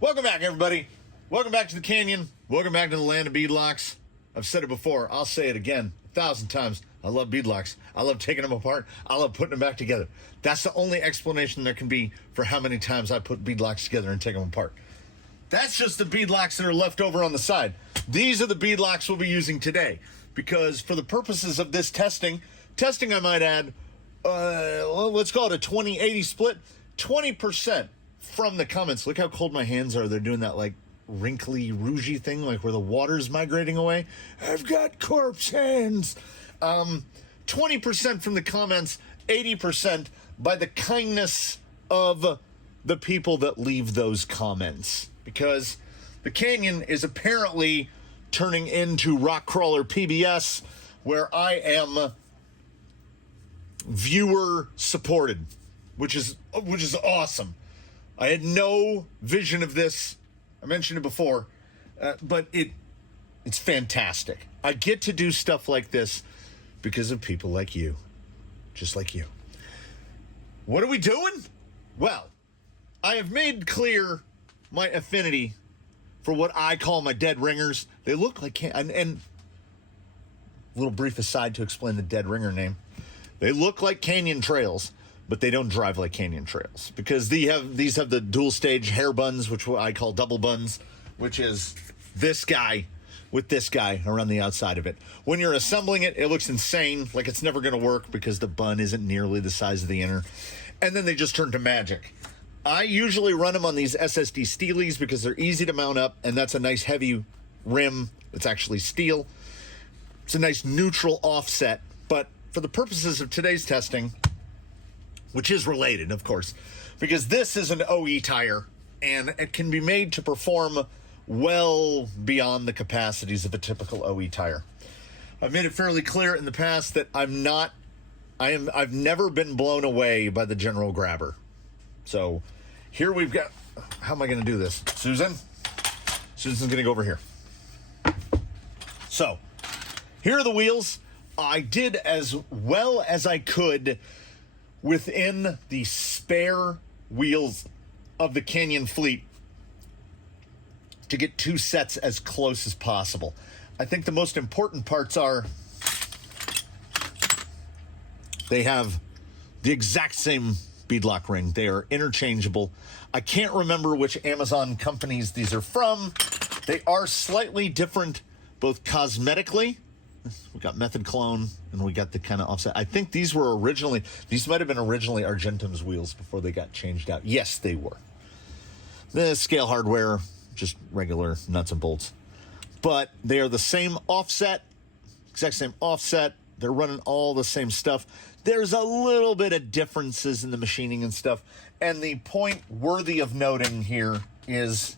Welcome back, everybody. Welcome back to the Canyon. Welcome back to the land of beadlocks. I've said it before. I'll say it again 1,000 times. I love beadlocks. I love taking them apart. I love putting them back together. That's the only explanation there can be for how many times I put beadlocks together and take them apart. That's just the beadlocks that are left over on the side. These are the beadlocks we'll be using today because for the purposes of this testing I might add, let's call it a 20-80 split. 20% from the comments. Look how cold my hands are. They're doing that like wrinkly, rougey thing, like where the water's migrating away. I've got corpse hands. 20% from the comments, 80% by the kindness of the people that leave those comments. Because the Canyon is apparently turning into Rock Crawler PBS, where I am viewer supported, which is awesome. I had no vision of this. I mentioned it before, but it's fantastic. I get to do stuff like this because of people like you, just like you. What are we doing? Well, I have made clear my affinity for what I call my dead ringers. They look like and a little brief aside to explain the dead ringer name. They look like canyon trails, but they don't drive like canyon trails because these have the dual stage hair buns, which I call double buns, which is this guy with this guy around the outside of it. When you're assembling it, it looks insane, like it's never going to work because the bun isn't nearly the size of the inner. And then they just turn to magic. I usually run them on these SSD Steelies because they're easy to mount up, and that's a nice heavy rim. It's actually steel. It's a nice neutral offset, but for the purposes of today's testing, which is related, of course, because this is an OE tire, and it can be made to perform well beyond the capacities of a typical OE tire. I've made it fairly clear in the past that I've never been blown away by the General Grabber. So here we've got, how am I going to do this? Susan's going to go over here. So here are the wheels. I did as well as I could within the spare wheels of the Canyon fleet to get two sets as close as possible. I think the most important parts are they have the exact same beadlock ring. They are interchangeable. I can't remember which Amazon companies these are from. They are slightly different, both cosmetically. We got Method Clone, and we got the kind of offset. I think these might have been originally Argentum's wheels before they got changed out. Yes, they were. The scale hardware, just regular nuts and bolts. But they are the same offset, exact same offset. They're running all the same stuff. There's a little bit of differences in the machining and stuff. And the point worthy of noting here is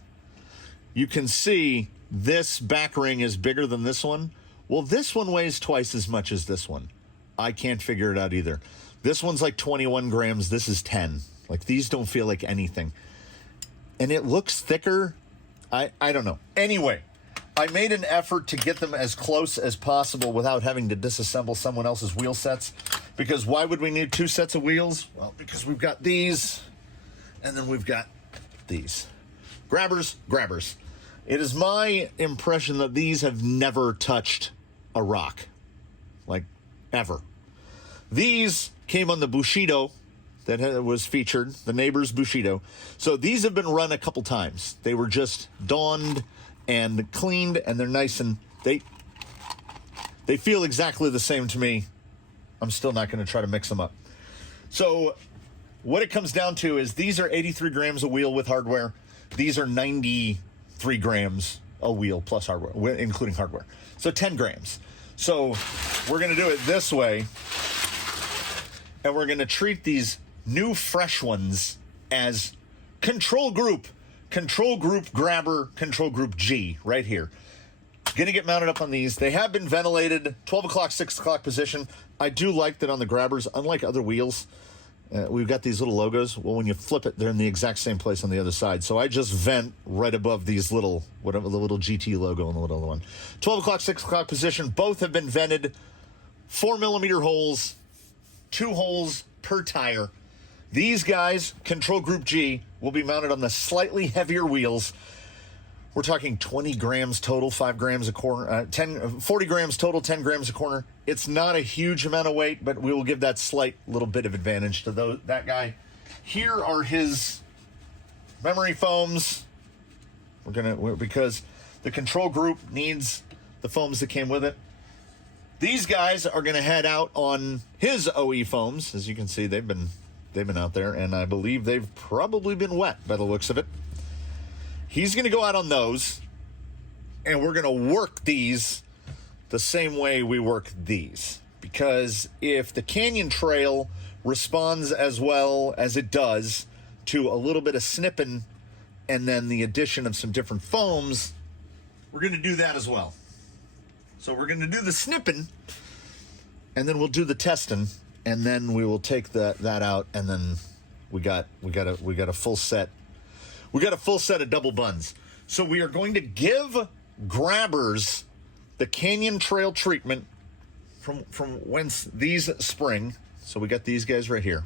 you can see this back ring is bigger than this one. Well, this one weighs twice as much as this one. I can't figure it out either. This one's like 21 grams. This is 10. Like, these don't feel like anything. And it looks thicker. I don't know. Anyway, I made an effort to get them as close as possible without having to disassemble someone else's wheel sets. Because why would we need two sets of wheels? Well, because we've got these, and then we've got these. Grabbers. It is my impression that these have never touched a rock, like ever. These came on the Bushido that was featured, the neighbor's Bushido. So these have been run a couple times. They were just donned and cleaned, and they're nice, and they feel exactly the same to me. I'm still not going to try to mix them up. So what it comes down to is these are 83 grams a wheel with hardware. These are 93 grams a wheel plus hardware, including hardware. So 10 grams. So we're going to do it this way, and we're going to treat these new fresh ones as control group grabber, control group G right here. Going to get mounted up on these. They have been ventilated, 12 o'clock, 6 o'clock position. I do like that on the grabbers, unlike other wheels, we've got these little logos. Well, when you flip it, they're in the exact same place on the other side. So I just vent right above these little, whatever, the little GT logo and the little other one. 12 o'clock, 6 o'clock position. Both have been vented. 4 millimeter holes, 2 holes per tire. These guys, Control Group G, will be mounted on the slightly heavier wheels. We're talking 20 grams total, 5 grams a corner, 40 grams total, 10 grams a corner. It's not a huge amount of weight, but we will give that slight little bit of advantage to that guy. Here are his memory foams. Because the Control Group needs the foams that came with it. These guys are going to head out on his OE foams. As you can see, they've been out there, and I believe they've probably been wet by the looks of it. He's going to go out on those, and we're going to work these the same way we work these. Because if the Canyon Trail responds as well as it does to a little bit of snipping and then the addition of some different foams, we're going to do that as well. So we're going to do the snipping, and then we'll do the testing, and then we will take that out, and then we got a full set. We got a full set of double buns. So we are going to give grabbers the Canyon Trail treatment from whence these spring. So we got these guys right here.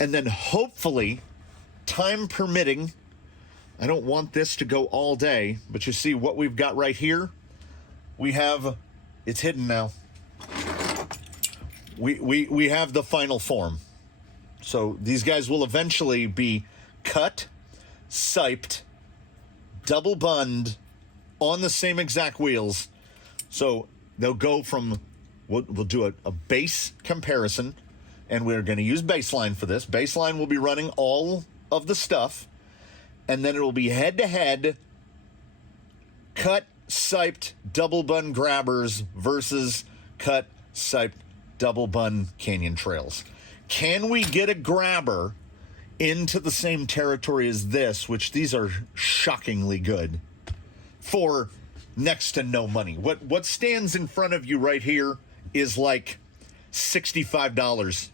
And then hopefully, time permitting, I don't want this to go all day, but you see what we've got right here? It's hidden now. We have the final form. So these guys will eventually be cut, siped, double bunned on the same exact wheels. So they'll go from, we'll do a base comparison, and we're going to use baseline for this. Baseline will be running all of the stuff, and then it will be head-to-head, cut, siped, double bun grabbers versus cut, siped, double bun Canyon Trails. Can we get a grabber into the same territory as this, which these are shockingly good, for next to no money? What stands in front of you right here is like $65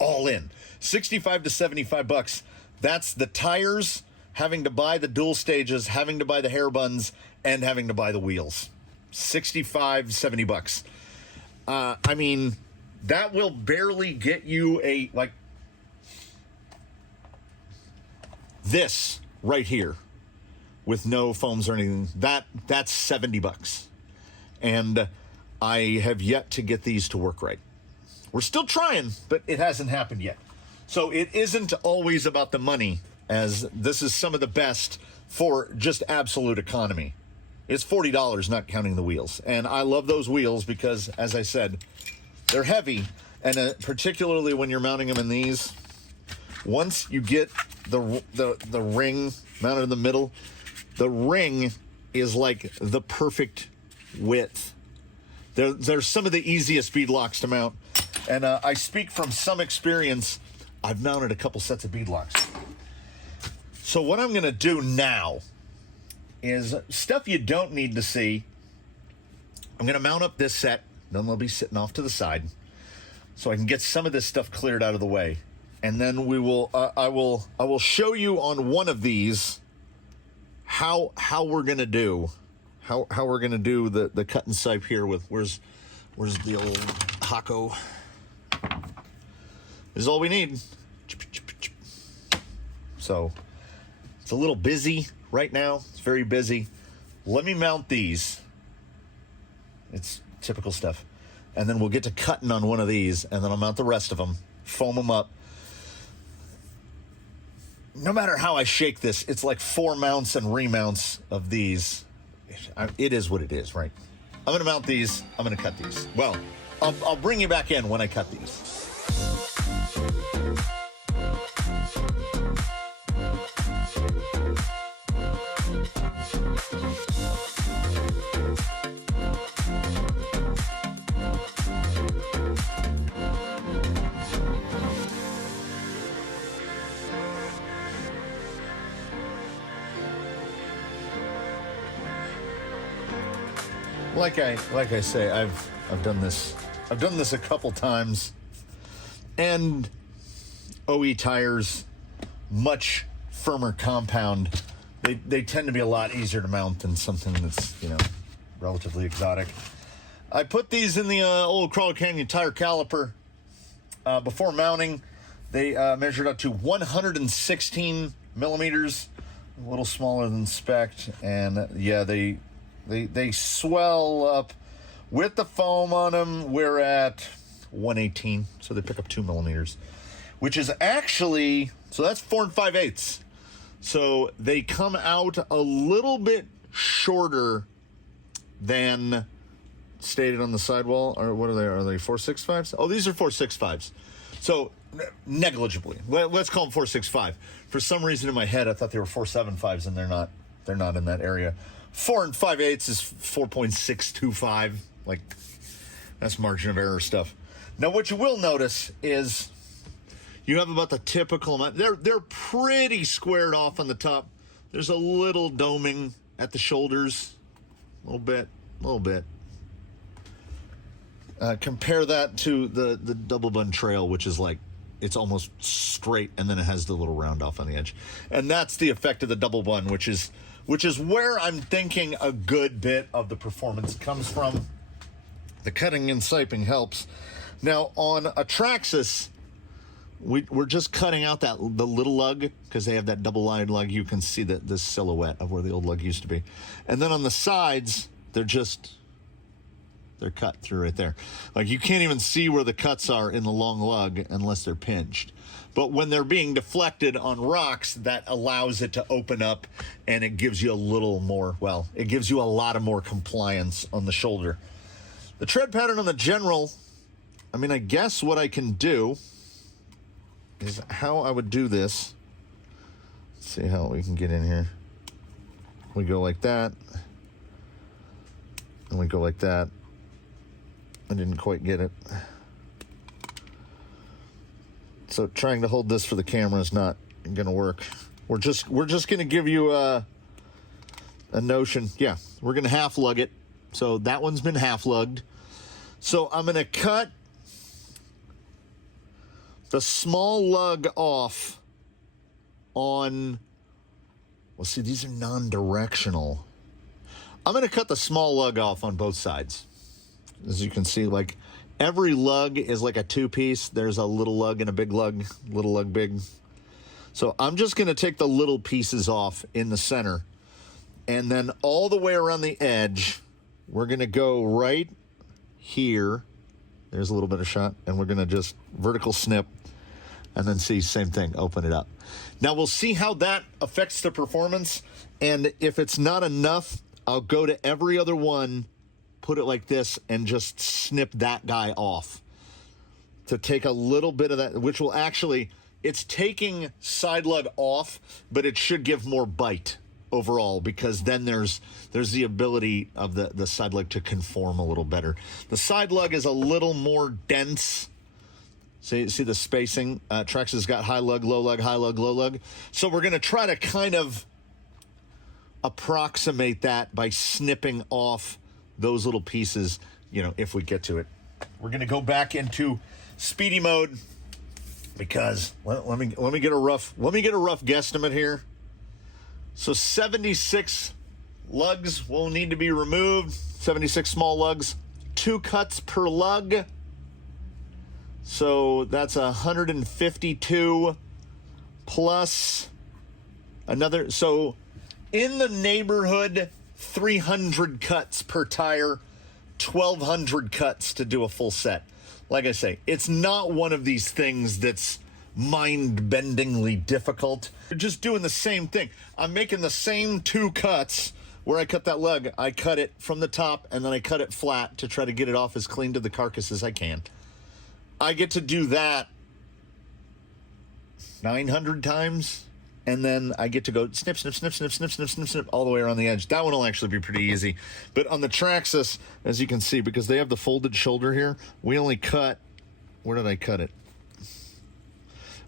all in. 65 to 75 bucks. That's the tires, having to buy the dual stages, having to buy the hair buns, and having to buy the wheels. 65, 70 bucks. I mean, that will barely get you this right here with no foams or anything. That's 70 bucks. And I have yet to get these to work right. We're still trying, but it hasn't happened yet. So it isn't always about the money, as this is some of the best for just absolute economy. It's $40, not counting the wheels. And I love those wheels because, as I said, they're heavy. And particularly when you're mounting them in these, once you get the ring mounted in the middle, the ring is like the perfect width. They're some of the easiest bead locks to mount. And I speak from some experience. I've mounted a couple sets of bead locks. So what I'm going to do now is stuff you don't need to see. I'm going to mount up this set. Then they'll be sitting off to the side, so I can get some of this stuff cleared out of the way. And then we will. I will show you on one of these how we're going to do how we're going to do the cut and sipe here with where's the old Hako. This is all we need. So it's a little busy right now. It's very busy. Let me mount these. It's typical stuff. And then we'll get to cutting on one of these, and then I'll mount the rest of them, foam them up. No matter how I shake this, it's like 4 mounts and remounts of these. It is what it is, right? I'm going to mount these. I'm going to cut these. Well, I'll bring you back in when I cut these. Like I say, I've done this. I've done this a couple times, and OE tires, much firmer compound. They tend to be a lot easier to mount than something that's, relatively exotic. I put these in the old Crawler Canyon tire caliper before mounting. They measured up to 116 millimeters, a little smaller than spec, and yeah, they swell up with the foam on them. We're at 118, so they pick up 2 millimeters, which is actually, so that's 4 5/8. So they come out a little bit shorter than stated on the sidewall. Or what are they? Are they 4.65s? Oh, these are 4.65s. So negligibly, let's call them 4.65. For some reason in my head, I thought they were 4.75s, and they're not. They're not in that area. 4 5/8 is 4.625. Like, that's margin of error stuff. Now, what you will notice is you have about the typical amount. They're pretty squared off on the top. There's a little doming at the shoulders, a little bit. Compare that to the double bun trail, which is like, it's almost straight, and then it has the little round off on the edge. And that's the effect of the double bun, which is where I'm thinking a good bit of the performance comes from. The cutting and siping helps. Now, on a Traxxas, we're just cutting out the little lug, because they have that double-lined lug. You can see the silhouette of where the old lug used to be. And then on the sides, they're cut through right there. Like, you can't even see where the cuts are in the long lug unless they're pinched. But when they're being deflected on rocks, that allows it to open up, and it gives you a little more, well, it gives you a lot of more compliance on the shoulder. The tread pattern on the General, I mean, I guess what I can do is how I would do this. Let's see how we can get in here. We go like that, and we go like that. I didn't quite get it. So trying to hold this for the camera is not going to work. We're just going to give you a notion. Yeah, we're going to half lug it. So that one's been half lugged. So I'm going to cut the small lug off on, well, see, these are non-directional. I'm going to cut the small lug off on both sides. As you can see, like, every lug is like a two-piece. There's a little lug and a big lug, little lug, big. So I'm just going to take the little pieces off in the center. And then all the way around the edge, we're going to go right here. There's a little bit of shot. And we're going to just vertical snip. And then see, same thing, open it up. Now, we'll see how that affects the performance. And if it's not enough, I'll go to every other one, put it like this, and just snip that guy off to take a little bit of that, which will actually, it's taking side lug off, but it should give more bite overall, because then there's the ability of the side lug to conform a little better. The side lug is a little more dense. See the spacing? Traxxas has got high lug, low lug, high lug, low lug. So we're going to try to kind of approximate that by snipping off those little pieces, you know, if we get to it. We're going to go back into speedy mode, because let me get a rough guesstimate here. So 76 lugs will need to be removed, 76 small lugs, 2 cuts per lug. So that's 152 plus another, so in the neighborhood, 300 cuts per tire, 1,200 cuts to do a full set. Like I say, it's not one of these things that's mind-bendingly difficult. You're just doing the same thing. I'm making the same 2 cuts where I cut that lug. I cut it from the top, and then I cut it flat to try to get it off as clean to the carcass as I can. I get to do that 900 times. And then I get to go snip, snip, snip, snip, snip, snip, snip, snip, all the way around the edge. That one will actually be pretty easy. But on the Traxxas, as you can see, because they have the folded shoulder here, we only cut, where did I cut it?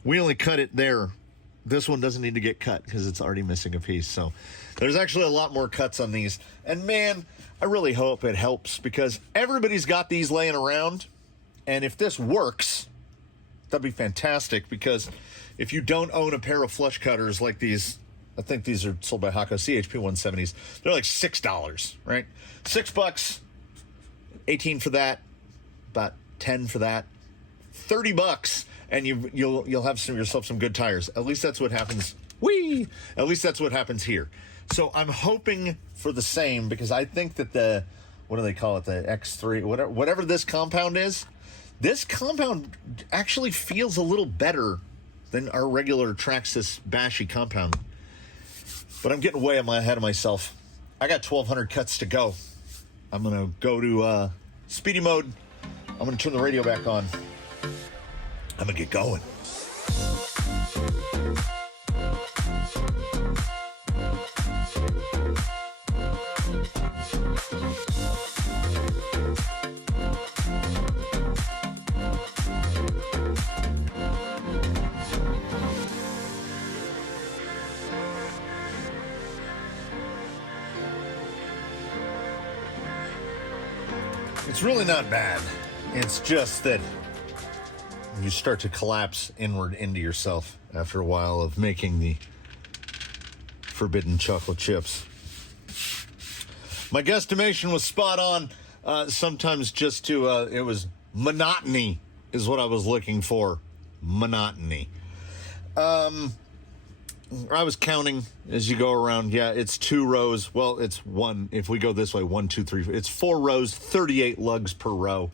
We only cut it there. This one doesn't need to get cut because it's already missing a piece. So there's actually a lot more cuts on these. And man, I really hope it helps, because everybody's got these laying around. And if this works, that'd be fantastic, because if you don't own a pair of flush cutters like these, I think these are sold by Hako, CHP 170s. They're like $6, right? $6, 18 for that, about 10 for that, $30, and you'll have yourself some good tires. At least that's what happens. Whee! At least that's what happens here. So I'm hoping for the same, because I think that what do they call it? The X3, whatever this compound is, this compound actually feels a little better than our regular Traxxas Bashy compound. But I'm getting way ahead of myself. I got 1,200 cuts to go. I'm going to go to speedy mode. I'm going to turn the radio back on. I'm going to get going. It's really not bad. It's just that you start to collapse inward into yourself after a while of making the forbidden chocolate chips. My guesstimation was spot on. Sometimes just to, it was monotony is what I was looking for. Monotony. I was counting as you go around. Yeah, it's 2 rows. Well, it's 1. If we go this way, 1, 2, 3. It's 4 rows, 38 lugs per row.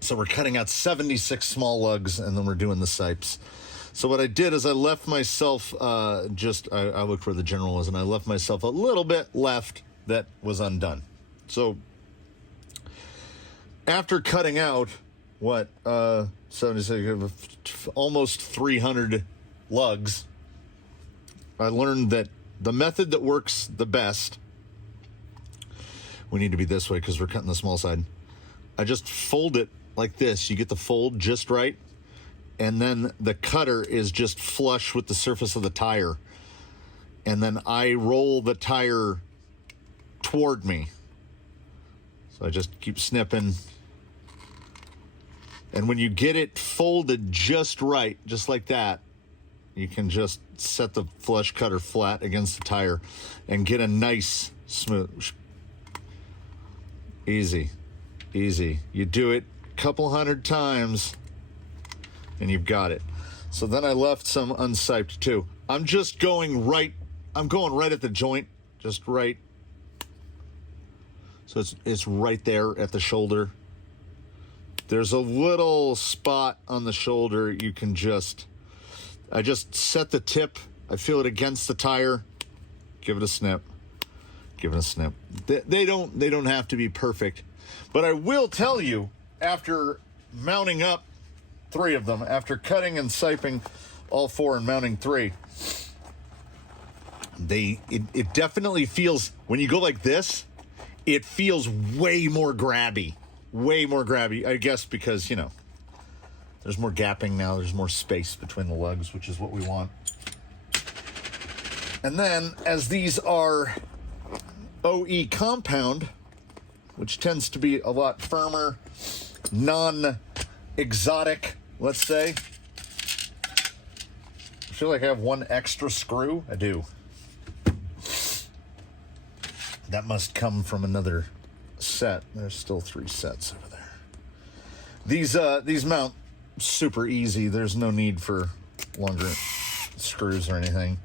So we're cutting out 76 small lugs, and then we're doing the sipes. So what I did is I left myself I looked where the general was, and I left myself a little bit left that was undone. So after cutting out, almost 300 lugs, I learned that the method that works the best, we need to be this way because we're cutting the small side. I just fold it like this. You get the fold just right, and then the cutter is just flush with the surface of the tire, and then I roll the tire toward me. So I just keep snipping, and when you get it folded just right, just like that, you can just set the flush cutter flat against the tire and get a nice smooth. Easy. You do it a couple hundred times and you've got it. So then I left some unsiped too. I'm going right at the joint, just right. So it's right there at the shoulder. There's a little spot on the shoulder. I just set the tip. I feel it against the tire. Give it a snip. They don't have to be perfect, but I will tell you, after mounting up 3 of them, after cutting and siping all 4 and mounting 3, it definitely feels, when you go like this, it feels way more grabby. I guess because, there's more gapping now. There's more space between the lugs, which is what we want. And then, as these are OE compound, which tends to be a lot firmer, non-exotic, let's say. I feel like I have 1 extra screw. I do. That must come from another set. There's still 3 sets over there. These mount super easy. There's no need for longer screws or anything.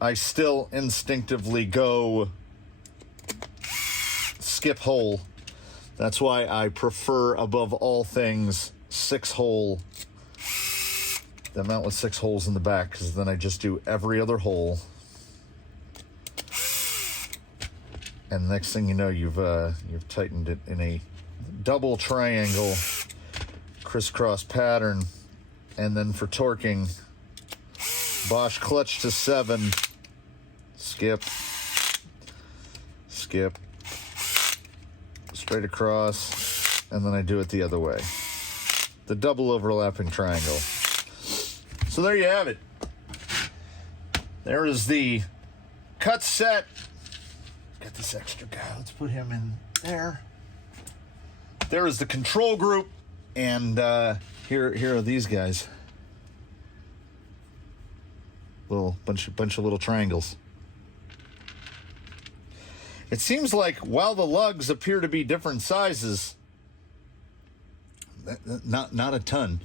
I still instinctively go skip hole. That's why I prefer, above all things, 6-hole. The mount with 6 holes in the back, because then I just do every other hole. And next thing you know, you've tightened it in a double triangle crisscross pattern. And then for torquing, Bosch clutch to 7, skip, straight across, and then I do it the other way. The double overlapping triangle. So there you have it. There is the cut set. Got this extra guy. Let's put him in there. There is the control group, and here are these guys. Bunch of little triangles. It seems like while the lugs appear to be different sizes, not a ton.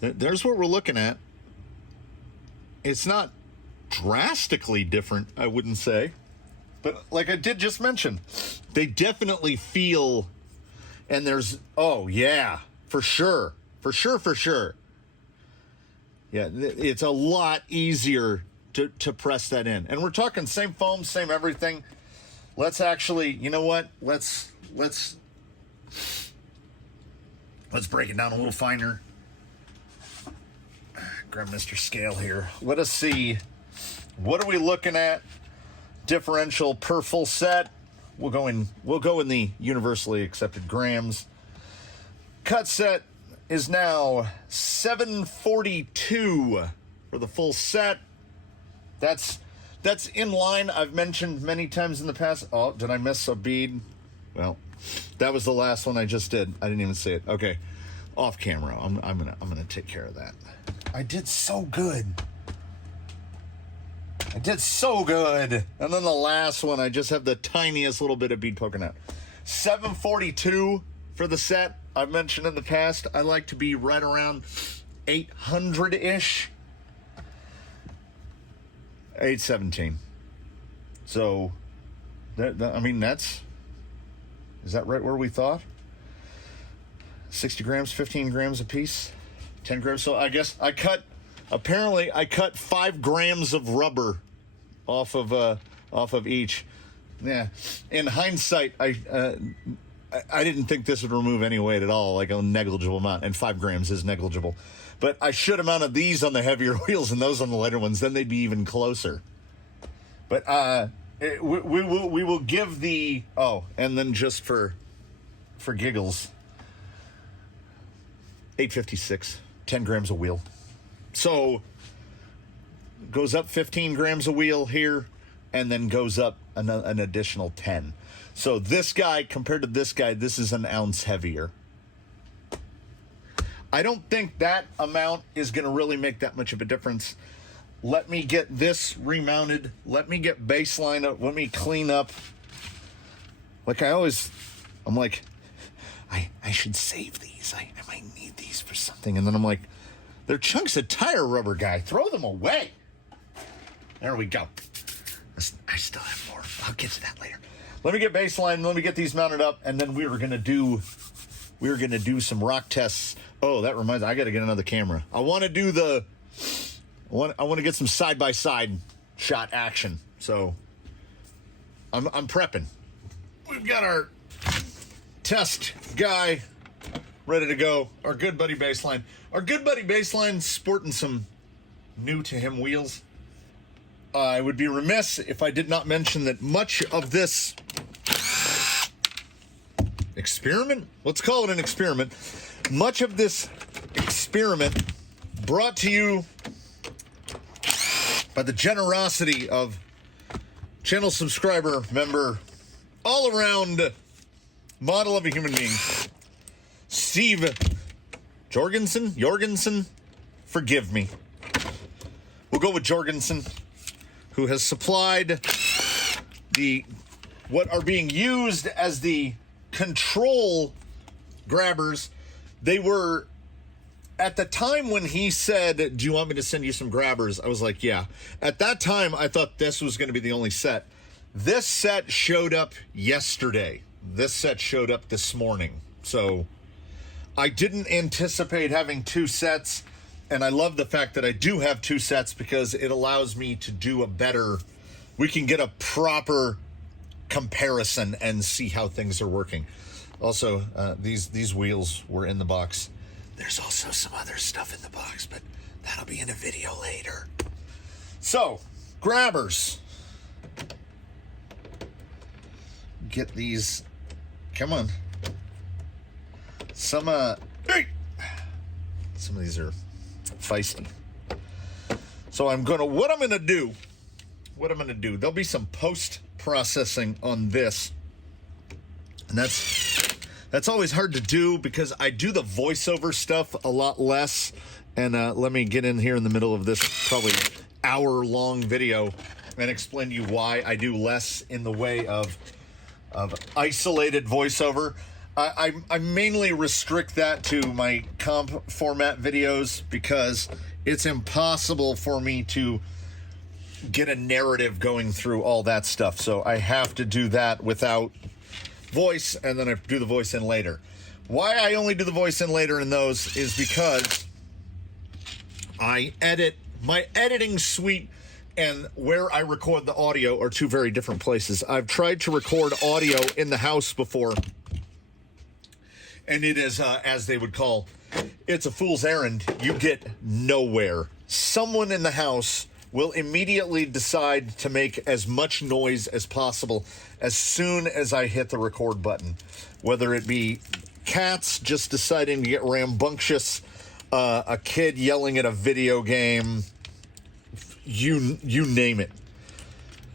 There's what we're looking at. It's not drastically different, I wouldn't say. But like I did just mention, they definitely feel, and there's, oh yeah, for sure. Yeah, it's a lot easier to press that in. And we're talking same foam, same everything. Let's actually, you know what? Let's break it down a little finer. Grab Mr. Scale here. Let us see. What are we looking at? Differential per full set. We'll go in the universally accepted grams. Cut set is now 742 for the full set. That's in line. I've mentioned many times in the past. Oh, did I miss a bead? Well, that was the last one I just did. I didn't even see it. Okay, off camera. I'm gonna take care of that. I did so good. And then the last one, I just have the tiniest little bit of bead poking out. 742 for the set. I've mentioned in the past, I like to be right around 800-ish. 817. So, is that right where we thought? 60 grams, 15 grams a piece, 10 grams. So I guess I cut 5 grams of rubber off of each. Yeah. In hindsight, I didn't think this would remove any weight at all, like a negligible amount, and 5 grams is negligible. But I should have mounted these on the heavier wheels and those on the lighter ones. Then they'd be even closer. But we will give the, and then just for giggles, 856, 10 grams a wheel. So goes up 15 grams a wheel here, and then goes up an additional 10. So this guy, compared to this guy, this is an ounce heavier. I don't think that amount is going to really make that much of a difference. Let me get this remounted. Let me get baseline up. Let me clean up. Like I'm like, I should save these. I might need these for something. And then I'm like, they're chunks of tire rubber, guy. Throw them away. There we go. I still have more. I'll get to that later. Let me get baseline. Let me get these mounted up, and then we were gonna do some rock tests. Oh, that reminds me, I got to get another camera. I want to do I want to get some side by side shot action. So I'm prepping. We've got our test guy ready to go. Our good buddy Baseline. Our good buddy Baseline sporting some new to him wheels. I would be remiss if I did not mention that much of this experiment, let's call it an experiment, much of this experiment brought to you by the generosity of channel subscriber, member, all around model of a human being, Steve Jorgensen, forgive me. We'll go with Jorgensen, who has supplied what are being used as the control grabbers. They were, at the time when he said, do you want me to send you some grabbers? I was like, yeah. At that time, I thought this was going to be the only set. This set showed up yesterday. This set showed up this morning. So I didn't anticipate having 2 sets. And I love the fact that I do have 2 sets because it allows me to do we can get a proper comparison and see how things are working. Also, these wheels were in the box. There's also some other stuff in the box, but that'll be in a video later. So, grabbers. Get these. Come on. Some of these are feisty. So what I'm gonna do, there'll be some post-processing on this. And that's always hard to do because I do the voiceover stuff a lot less. And let me get in here in the middle of this probably hour-long video and explain to you why I do less in the way of isolated voiceover. I mainly restrict that to my comp format videos because it's impossible for me to get a narrative going through all that stuff. So I have to do that without voice, and then I do the voice in later. Why I only do the voice in later in those is because I edit, my editing suite and where I record the audio are two very different places. I've tried to record audio in the house before, and it is, as they would call, it's a fool's errand. You get nowhere. Someone in the house will immediately decide to make as much noise as possible as soon as I hit the record button. Whether it be cats just deciding to get rambunctious, a kid yelling at a video game, you name it.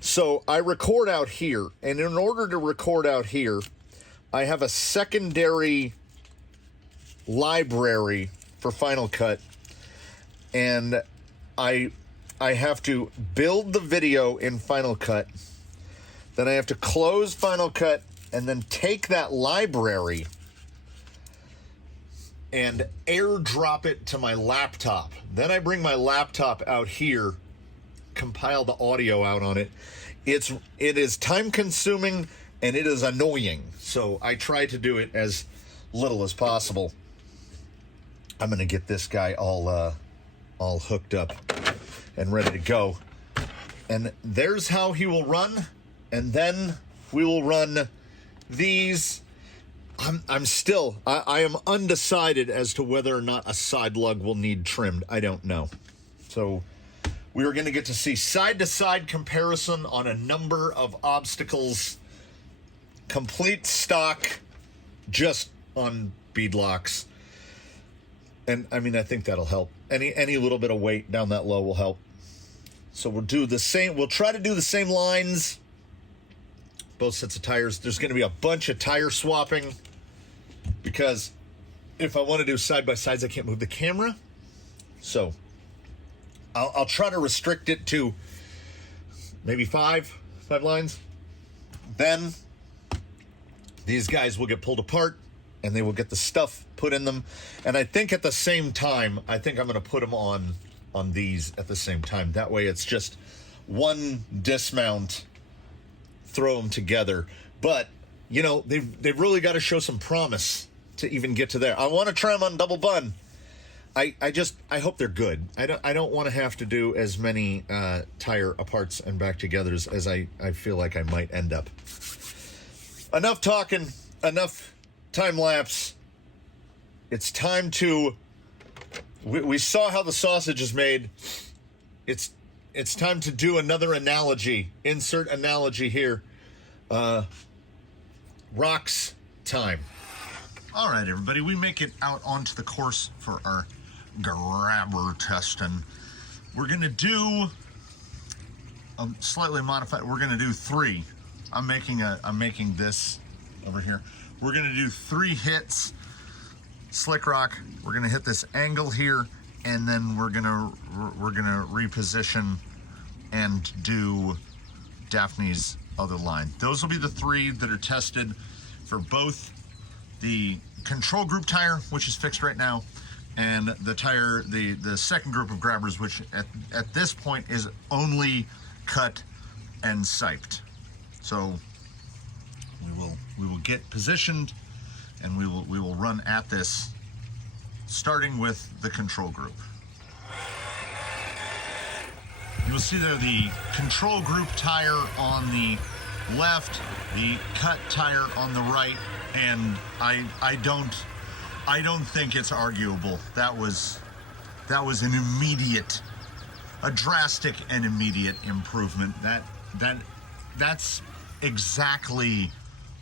So I record out here, and in order to record out here, I have a secondary library for Final Cut, and I have to build the video in Final Cut, then I have to close Final Cut, and then take that library and airdrop it to my laptop. Then I bring my laptop out here, compile the audio out on it. It is time consuming and it is annoying. So I try to do it as little as possible. I'm gonna get this guy all hooked up and ready to go. And there's how he will run. And then we will run these. I am undecided as to whether or not a side lug will need trimmed. I don't know. So we are going to get to see side-to-side comparison on a number of obstacles. Complete stock, just on beadlocks. And I mean, I think that'll help. Any little bit of weight down that low will help. So we'll do the same. We'll try to do the same lines. Both sets of tires. There's going to be a bunch of tire swapping because if I want to do side-by-sides, I can't move the camera. So I'll try to restrict it to maybe five lines. Then these guys will get pulled apart and they will get the stuff put in them. And I think at the same time, I think I'm going to put them on these at the same time. That way it's just one dismount, throw them together. But you know, they've really got to show some promise to even get to there. I want to try them on double bun. I hope they're good. I don't want to have to do as many tire aparts and back togethers as I feel like I might end up. Enough talking, enough time lapse. It's time to, we saw how the sausage is made. It's time to do another analogy. Insert analogy here. Rocks time. All right, everybody, we make it out onto the course for our grabber testing. We're gonna do a slightly modified. We're gonna do 3. I'm making this over here. We're gonna do 3 hits. Slick rock. We're gonna hit this angle here, and then we're gonna reposition and do Daphne's other line. Those will be the 3 that are tested for both the control group tire, which is fixed right now, and the tire, the second group of grabbers, which at this point is only cut and siped. So we will get positioned, and we will run at this, starting with the control group. You will see there the control group tire on the left, the cut tire on the right, and I don't think it's arguable. That was an immediate, a drastic and immediate improvement. That's exactly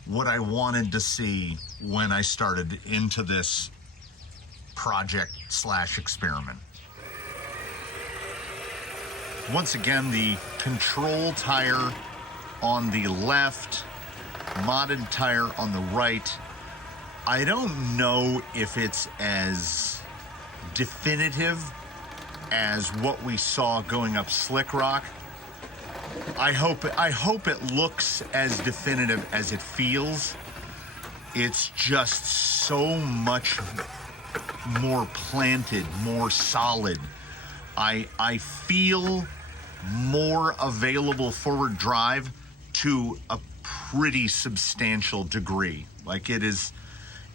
what I wanted to see when I started into this project/experiment. Once again, the control tire on the left, modded tire on the right. I don't know if it's as definitive as what we saw going up Slick Rock. I hope it looks as definitive as it feels. It's just so much more planted, more solid. I feel more available forward drive to a pretty substantial degree. Like it is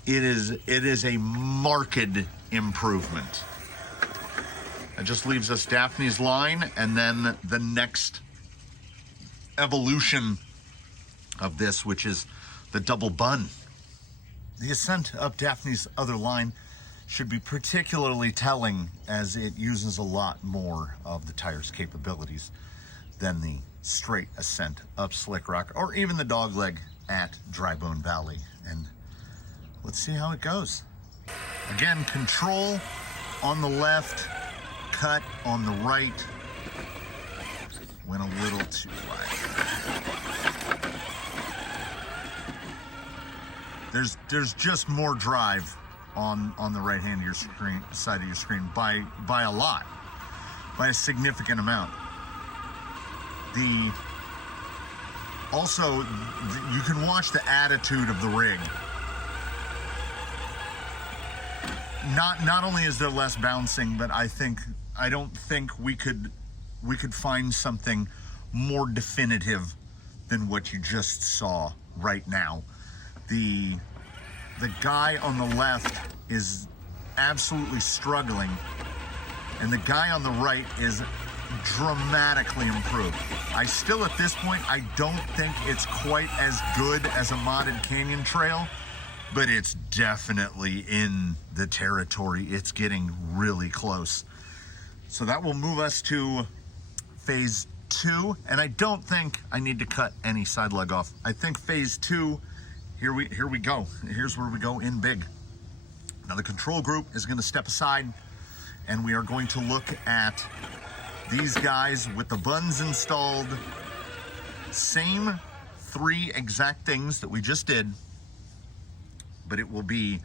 a marked improvement. It just leaves us Daphne's line, and then the next evolution of this, which is the double bun. The ascent up Daphne's other line should be particularly telling, as it uses a lot more of the tire's capabilities than the straight ascent up Slick Rock, or even the dogleg at Drybone Valley. And let's see how it goes. Again, control on the left, cut on the right. Went a little too wide. There's just more drive on the right hand of your screen, side of your screen by a lot, by a significant amount. Also, you can watch the attitude of the rig. Not only is there less bouncing, but I don't think we could find something more definitive than what you just saw right now. The guy on the left is absolutely struggling, and the guy on the right is dramatically improved. I still, at this point, I don't think it's quite as good as a modded canyon trail, but it's definitely in the territory. It's getting really close. So that will move us to phase 2, and I don't think I need to cut any side leg off. I think phase 2, here we go. Here's where we go in big. Now the control group is going to step aside, and we are going to look at these guys with the buns installed. Same 3 exact things that we just did, but it will be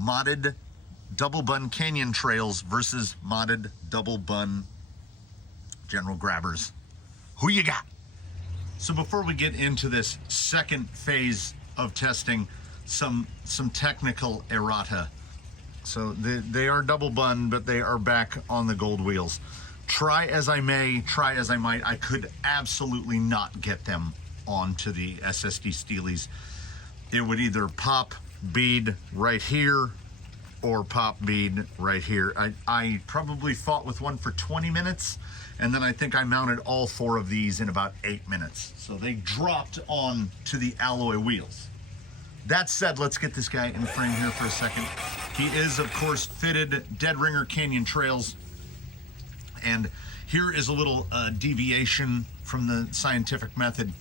modded double bun canyon trails versus modded double bun general grabbers. Who you got? So before we get into this second phase of testing, some technical errata. So they are double bun, but they are back on the gold wheels. Try as I may, try as I might, I could absolutely not get them onto the SSD Steelies. It would either pop bead right here or pop bead right here. I probably fought with one for 20 minutes, and then I think I mounted all 4 of these in about 8 minutes. So they dropped on to the alloy wheels. That said, let's get this guy in frame here for a second. He is, of course, fitted Dead Ringer Canyon Trails. And here is a little deviation from the scientific method.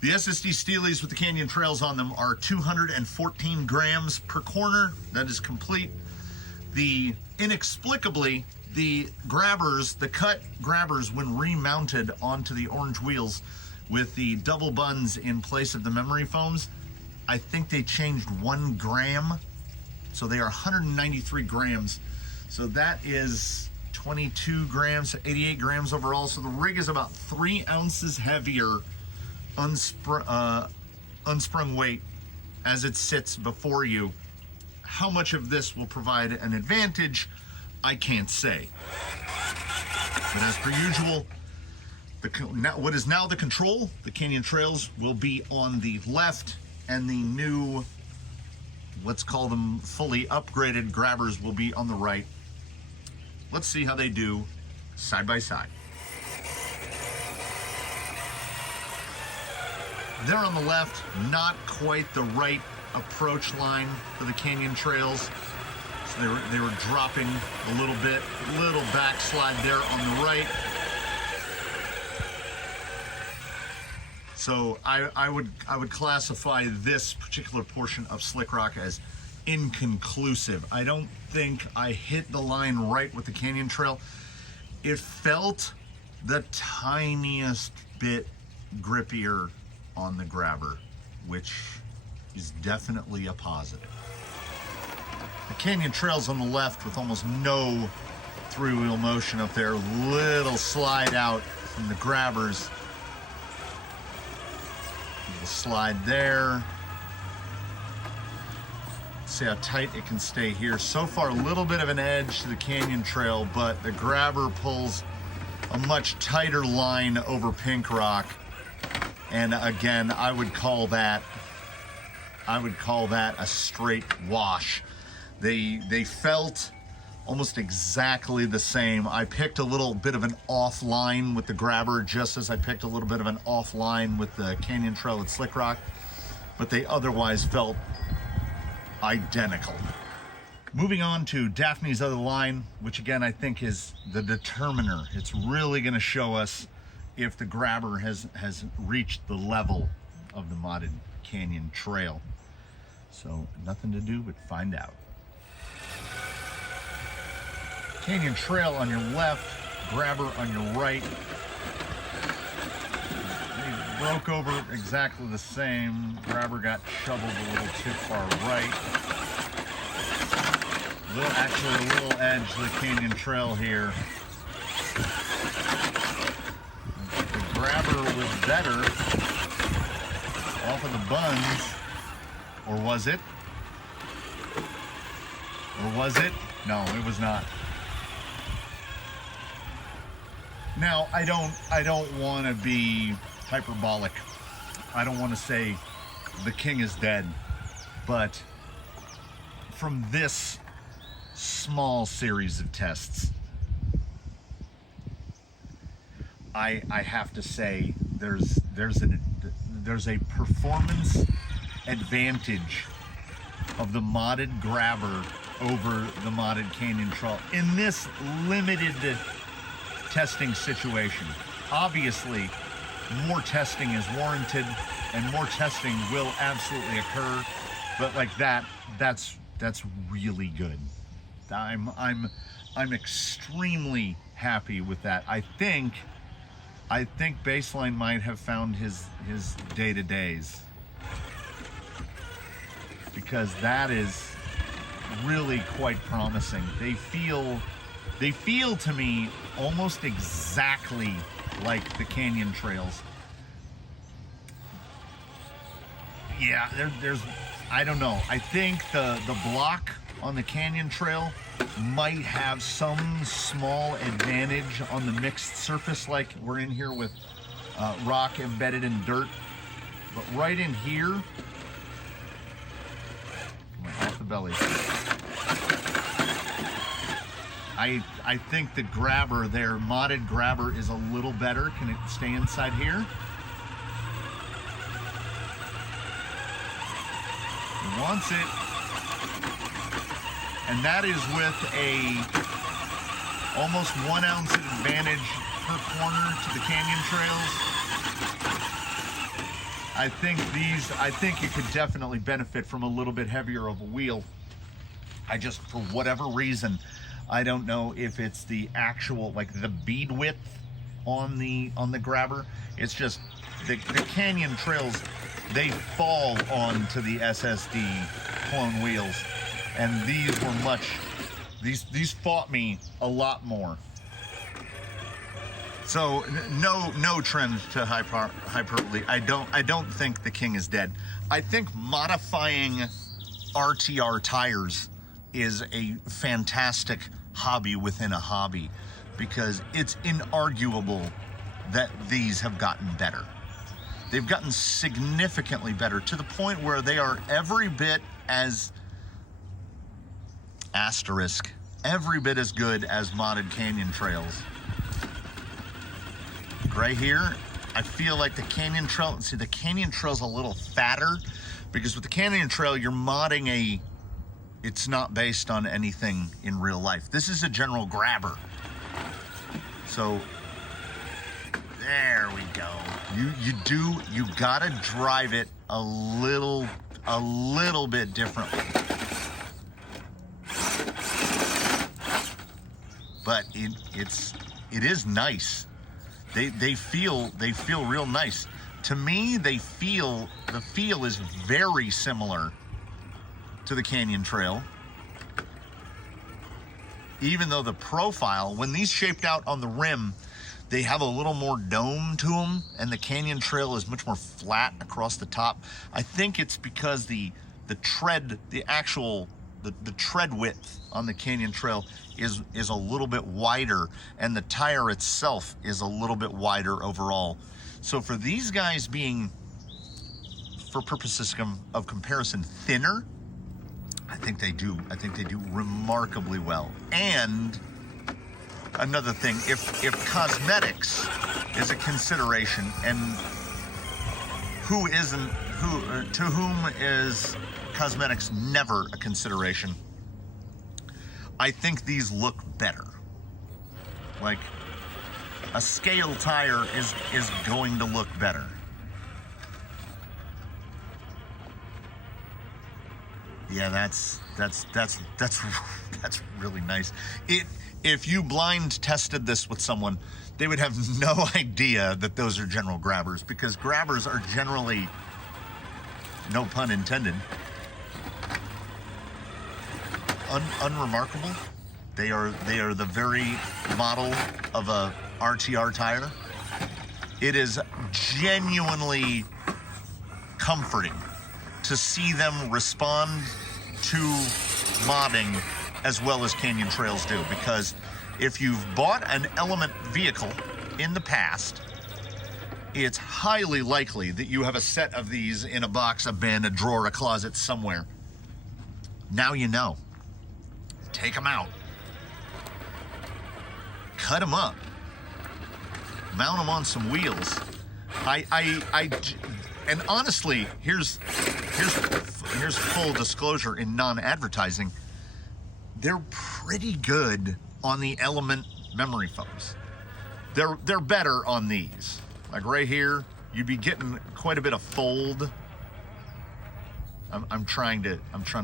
The SSD Steelies with the Canyon Trails on them are 214 grams per corner. That is complete. Inexplicably, the grabbers, the cut grabbers, when remounted onto the orange wheels with the double buns in place of the memory foams, I think they changed 1 gram. So they are 193 grams. So that is 22 grams, 88 grams overall. So the rig is about 3 ounces heavier unsprung weight as it sits before you. How much of this will provide an advantage, I can't say. But as per usual, what is now the control, the Canyon Trails, will be on the left, and the new, let's call them fully upgraded grabbers, will be on the right. Let's see how they do side by side. They're on the left, not quite the right approach line for the Canyon Trails. So they were dropping a little bit, little backslide there on the right. So I would classify this particular portion of Slick Rock as inconclusive. I don't think I hit the line right with the Canyon Trail. It felt the tiniest bit grippier on the grabber, which is definitely a positive. The Canyon Trail's on the left with almost no three-wheel motion up there. Little slide out from the grabbers. Little slide there. See how tight it can stay here. So far, a little bit of an edge to the canyon trail, but the grabber pulls a much tighter line over Pink Rock. And again, I would call that a straight wash. They felt almost exactly the same. I picked a little bit of an off line with the grabber, just as I picked a little bit of an off line with the canyon trail at Slick Rock, but they otherwise felt identical. Moving on to Daphne's other line, which again I think is the determiner. It's really going to show us if the grabber has reached the level of the modded canyon trail. So nothing to do but find out. Canyon trail on your left, grabber on your right. They broke over exactly the same. Grabber got shoveled a little too far right. Actually a little edge to the canyon trail here. The grabber was better off of the buns. Or was it? Or was it? No, it was not. Now, I don't want to be hyperbolic. I don't want to say the king is dead, but from this small series of tests, I have to say there's a performance advantage of the modded grabber over the modded canyon trail in this limited testing situation. Obviously, more testing is warranted and more testing will absolutely occur, but like that's really good. I'm extremely happy with that. I think Baseline might have found his day-to-days, because that is really quite promising. They feel to me almost exactly like the canyon trails. Yeah, there's I don't know. I think the block on the canyon trail might have some small advantage on the mixed surface, like we're in here with rock embedded in dirt. But right in here, off the belly, I think the grabber there, modded grabber, is a little better. Can it stay inside here? It wants it. And that is with a almost 1 ounce advantage per corner to the canyon trails. I think you could definitely benefit from a little bit heavier of a wheel. I just, for whatever reason, I don't know if it's the actual, like the bead width on the grabber. It's just the canyon trails, they fall onto the SSD clone wheels, and these were these fought me a lot more. So no trend to hyperbole. I don't think the king is dead. I think modifying RTR tires is a fantastic hobby within a hobby, because it's inarguable that these have gotten better. They've gotten significantly better, to the point where they are every bit as every bit as good as modded canyon trails. Right here, I feel like the canyon trail, see, the canyon trail's a little fatter, because with the canyon trail, you're modding it's not based on anything in real life. This is a general grabber. So there we go. You gotta drive it a little bit differently. But it is nice. They feel real nice. To me, the feel is very similar to the canyon trail, even though the profile, when these shaped out on the rim, they have a little more dome to them, and the canyon trail is much more flat across the top. I think it's because the the tread, the tread width on the Canyon Trail is a little bit wider, and the tire itself is a little bit wider overall. So for these guys being, for purposes of comparison, thinner, I think they do remarkably well. And another thing, if cosmetics is a consideration, and to whom is cosmetics never a consideration, I think these look better. Like, a scale tire is going to look better. Yeah, that's really nice. If you blind tested this with someone, they would have no idea that those are general grabbers, because grabbers are generally, no pun intended, unremarkable. They are the very model of a RTR tire. It is genuinely comforting to see them respond to modding as well as Canyon Trails do, because if you've bought an Element vehicle in the past, it's highly likely that you have a set of these in a box, a bin, a drawer, a closet somewhere. Now you know. Take them out. Cut them up. Mount them on some wheels. And honestly, here's full disclosure in non-advertising. They're pretty good on the Element memory foams. They're better on these. Like right here, you'd be getting quite a bit of fold. I'm trying to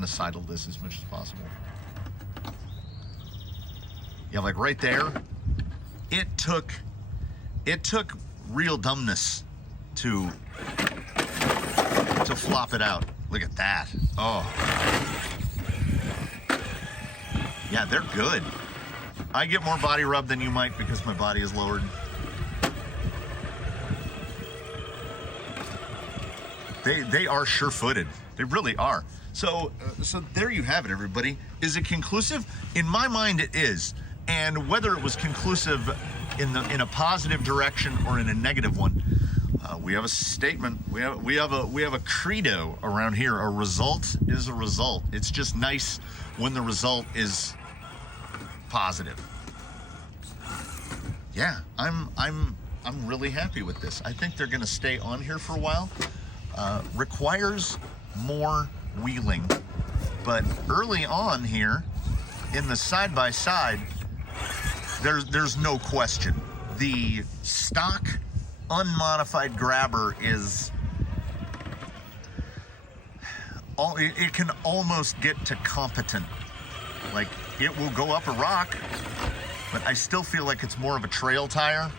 sidle this as much as possible. Yeah, like right there, it took real dumbness to flop it out. Look at that. Oh. Yeah, they're good. I get more body rub than you might because my body is lowered. They are sure-footed. They really are. So there you have it, everybody. Is it conclusive? In my mind, it is. And whether it was conclusive in a positive direction or in a negative one, we have a statement. We have a credo around here. A result is a result. It's just nice when the result is positive. Yeah, I'm really happy with this. I think they're going to stay on here for a while. Requires more wheeling, but early on here in the side-by-side, there's no question. The stock unmodified grabber is it can almost get to competent. Like, it will go up a rock, but I still feel like it's more of a trail tire,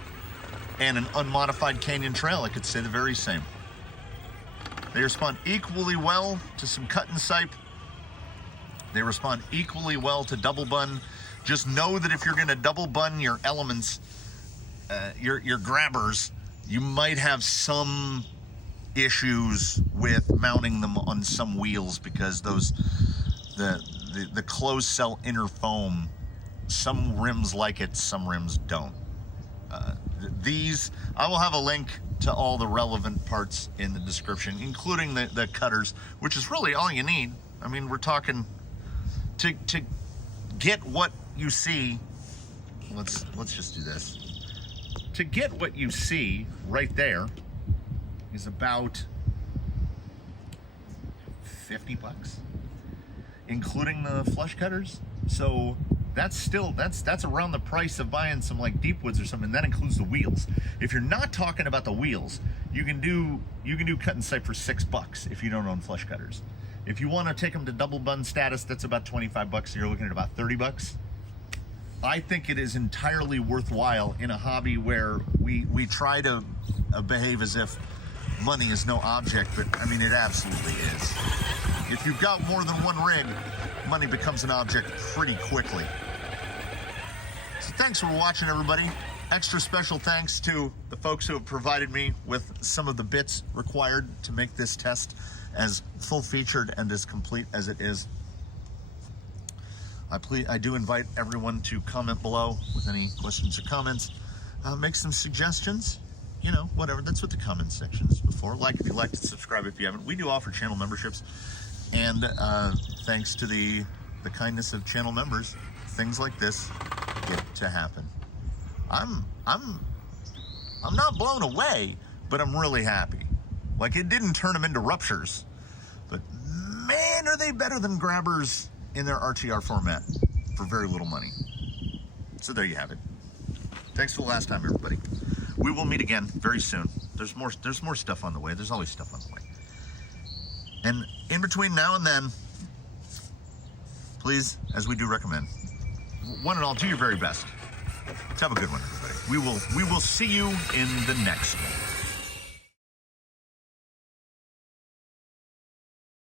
and an unmodified Canyon Trail, I could say the very same. They respond equally well to some cut and sipe. They respond equally well to double bun. Just know that if you're going to double bun your elements, your grabbers, you might have some issues with mounting them on some wheels, because the closed cell inner foam, some rims like it, some rims don't. These, I will have a link to all the relevant parts in the description, including the cutters, which is really all you need. I mean, we're talking to get what you see. Let's just do this. To get what you see right there is about $50, including the flush cutters. So that's around the price of buying some like Deepwoods or something. That includes the wheels. If you're not talking about the wheels, you can do cut and sipe for $6 if you don't own flush cutters. If you want to take them to double bun status, that's about $25. So you're looking at about $30. I think it is entirely worthwhile in a hobby where we try to behave as if money is no object, but I mean, it absolutely is. If you've got more than one rig, money becomes an object pretty quickly. So thanks for watching, everybody. Extra special thanks to the folks who have provided me with some of the bits required to make this test as full-featured and as complete as it is. I do invite everyone to comment below with any questions or comments. Make some suggestions, you know, whatever. That's what the comment section is for. Like if you liked it, subscribe if you haven't. We do offer channel memberships, and thanks to the kindness of channel members, things like this get to happen. I'm not blown away, but I'm really happy. Like, it didn't turn them into ruptures, but man, are they better than grabbers in their RTR format for very little money. So there you have it. Thanks for the last time, everybody. We will meet again very soon. There's more stuff on the way. There's always stuff on the way. And in between now and then, please, as we do recommend, one and all, do your very best. Have a good one, everybody. We will see you in the next one.